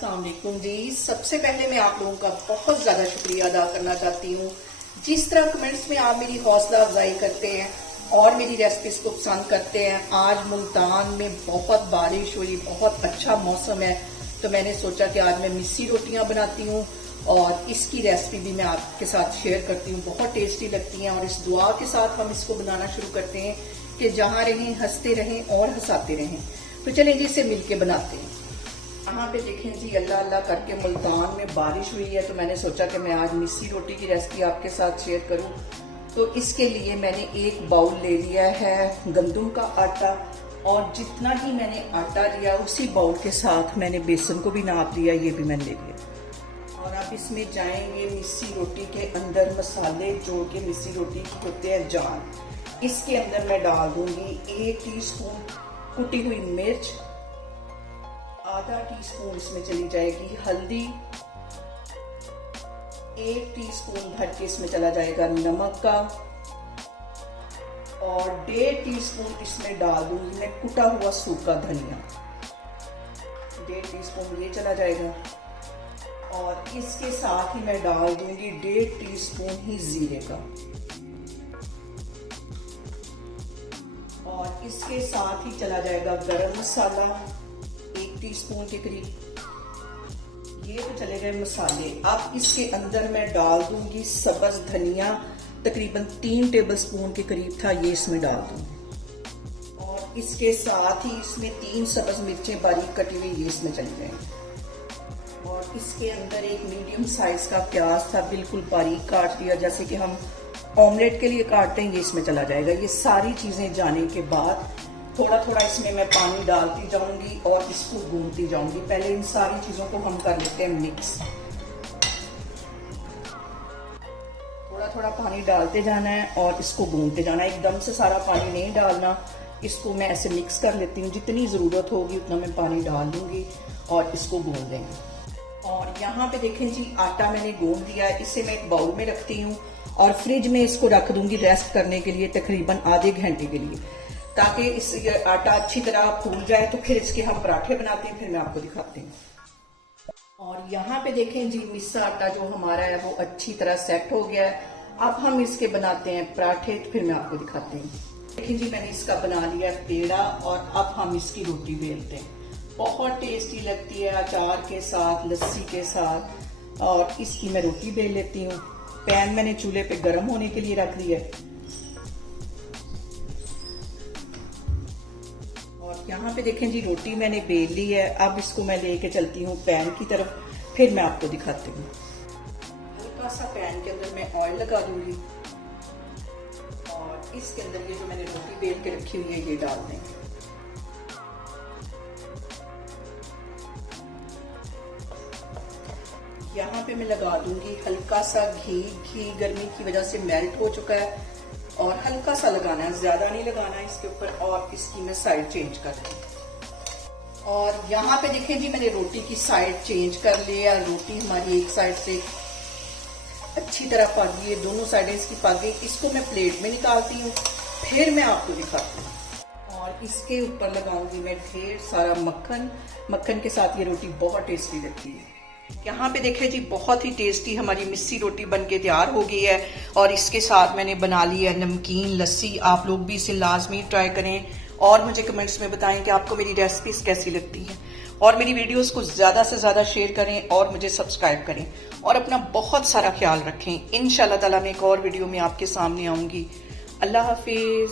अस्सलाम वालेकुम जी। सबसे पहले मैं आप लोगों का बहुत ज़्यादा शुक्रिया अदा करना चाहती हूँ। जिस तरह कमेंट्स में आप मेरी हौसला अफजाई करते हैं और मेरी रेसिपीज को पसंद करते हैं। आज मुल्तान में बहुत बारिश हुई, बहुत अच्छा मौसम है, तो मैंने सोचा कि आज मैं मिस्सी रोटियाँ बनाती हूँ और इसकी रेसिपी भी मैं आपके साथ शेयर करती हूँ। बहुत टेस्टी लगती हैं और इस दुआ के साथ हम इसको बनाना शुरू करते हैं कि जहाँ रहें हंसते रहें और हंसाते रहें। तो चलें जी, इसे मिलके बनाते हैं। यहाँ पे देखें जी, अल्लाह अल्लाह करके मुल्तान में बारिश हुई है, तो मैंने सोचा कि मैं आज मिस्सी रोटी की रेसिपी आपके साथ शेयर करूं। तो इसके लिए मैंने एक बाउल ले लिया है गंदम का आटा और जितना ही मैंने आटा लिया उसी बाउल के साथ मैंने बेसन को भी नाप लिया, ये भी मैंने ले लिया। और अब इसमें जाएंगे मिस्सी रोटी के अंदर मसाले जो कि मिस्सी रोटी की होते हैं जान। इसके अंदर मैं डाल दूंगी 1 टीस्पून कुटी हुई मिर्च, आधा टीस्पून इसमें चली जाएगी हल्दी, 1 टीस्पून भर के इसमें चला जाएगा नमक का और 1.5 टीस्पून इसमें डाल दूंगी मैं कुटा हुआ सूखा धनिया, 1.5 टीस्पून ये चला जाएगा। और इसके साथ ही मैं डाल दूंगी 1.5 टीस्पून ही जीरे का और इसके साथ ही चला जाएगा गरम मसाला 1 टीस्पून के करीब। ये तो चले गए मसाले। अब इसके अंदर मैं डाल दूंगी सब्ज धनिया, तकरीबन 3 टेबलस्पून के करीब था, ये इसमें डाल दूंगी। और इसके साथ ही इसमें 3 सब्ज मिर्चें बारीक कटी हुई ये इसमें चली जाएंगी। और इसके अंदर एक मीडियम साइज का प्याज था, बिल्कुल बारीक काट दिया, जैसे कि हम ऑमलेट के लिए काटते हैं, ये इसमें चला जाएगा। ये सारी चीजें जाने के बाद थोड़ा थोड़ा इसमें मैं पानी डालती जाऊंगी और इसको भूनती जाऊंगी। पहले इन सारी चीजों को हम कर लेते हैं मिक्स। थोड़ा थोड़ा पानी डालते जाना है और इसको भूनते जाना है, एकदम से सारा पानी नहीं डालना। इसको मैं ऐसे मिक्स कर लेती हूँ, जितनी जरूरत होगी उतना मैं पानी डाल दूंगी और इसको भून देंगे। और यहाँ पे देखें जी, आटा मैंने गूंद दिया है, इसे मैं एक बाउल में रखती हूँ और फ्रिज में इसको रख दूंगी रेस्ट करने के लिए तकरीबन आधे घंटे के लिए, ताकि इस आटा अच्छी तरह फूल जाए। तो फिर इसके हम पराठे बनाते हैं, फिर मैं आपको दिखाती हूँ। और यहाँ पे देखें जी, मिस्सा आटा जो हमारा है वो अच्छी तरह सेट हो गया है। अब हम इसके बनाते हैं पराठे, तो फिर मैं आपको दिखाती हूँ। देखें जी, मैंने इसका बना लिया पेड़ा और अब हम इसकी रोटी बेलते हैं। बहुत टेस्टी लगती है अचार के साथ, लस्सी के साथ। और इसकी मैं रोटी बेल लेती हूँ। पैन मैंने चूल्हे पे गर्म होने के लिए रख दिया है। और यहाँ पे देखें जी, रोटी मैंने बेल ली है। अब इसको मैं लेके चलती हूँ पैन की तरफ, फिर मैं आपको दिखाती हूँ। हल्का सा पैन के अंदर मैं ऑयल लगा दूंगी और इसके अंदर ये जो मैंने रोटी बेल के रखी हुई है ये डाल देंगे। यहाँ पे मैं लगा दूंगी हल्का सा घी। घी गर्मी की वजह से मेल्ट हो चुका है और हल्का सा लगाना है, ज्यादा नहीं लगाना है इसके ऊपर। और इसकी मैं साइड चेंज कर दूंगी। और यहाँ पे देखें जी, मैंने रोटी की साइड चेंज कर लिया। रोटी हमारी एक साइड से अच्छी तरह पक गई है, दोनों साइडें इसकी पक गई। इसको मैं प्लेट में निकालती हूँ, फिर मैं आपको दिखाती हूँ। और इसके ऊपर लगाऊंगी मैं ढेर सारा मक्खन। मक्खन के साथ ये रोटी बहुत टेस्टी लगती है। यहाँ पे देखें जी, बहुत ही टेस्टी हमारी मिस्सी रोटी बनके तैयार हो गई है। और इसके साथ मैंने बना ली है नमकीन लस्सी। आप लोग भी इसे लाजमी ट्राई करें और मुझे कमेंट्स में बताएं कि आपको मेरी रेसिपीज कैसी लगती हैं। और मेरी वीडियोस को ज्यादा से ज्यादा शेयर करें और मुझे सब्सक्राइब करें और अपना बहुत सारा ख्याल रखें। इंशाल्लाह ताला मैं एक और वीडियो में आपके सामने आऊंगी। अल्लाह हाफिज।